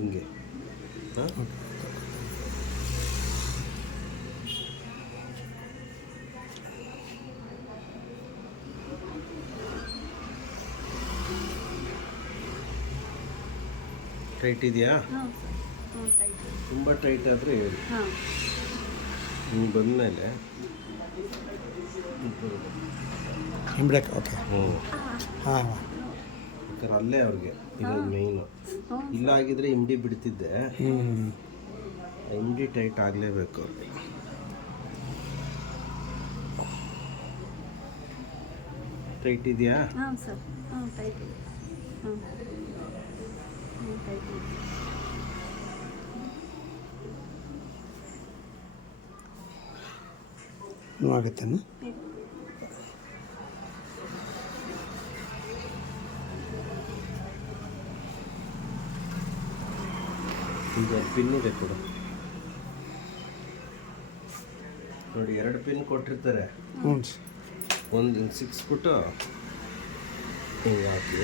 ಹಿಂಗೆ ಹಾಂ. ಟೈಟ್ ಇದೆಯಾ? ಹಾಂ ಸರ್. ಹ್ಞೂ ಟೈಟ್. ತುಂಬ ಟೈಟ್ ಆದರೆ ಹೇಳಿ. ಹಾಂ. ಹಿಂಗೆ ಬಂದಮೇಲೆ ಹಿಂಬ್ಳಕ್ಕೆ ಓಕೆ. ಹ್ಞೂ ಹಾಂ ಬೇಕಾದ್ರೆ ಅಲ್ಲೇ ಅವ್ರಿಗೆ ಇರೋದು ಮೇಯ್ನು. ಇಲ್ಲ ಆಗಿದ್ರೆ ಇಮ್ಡಿ ಬಿಡ್ತಿದ್ದೆ. ಹ್ಞೂ ಇಮ್ಡಿ ಟೈಟ್ ಆಗಲೇಬೇಕು. ಟೈಟ್ ಇದೆಯಾ? ಹಾಂ ಸರ್. ಹ್ಞೂ ಟೈಟ್ ಇದೆ. ಹ್ಞೂ ಹ್ಞೂ ಟೈಟ್ ಇದೆ. ಆಗುತ್ತೇನು? ಈಗ ಪಿನ್ ಇದೆ ಕೊಡು ನೋಡಿ. 2 ಪಿನ್ ಕೊಟ್ಟಿರ್ತಾರೆ. ಹ್ಞೂ ಒಂದು ಸಿಕ್ಸ್ಬಿಟ್ಟು ಹಿಂಗೆ ಹಾಕಿ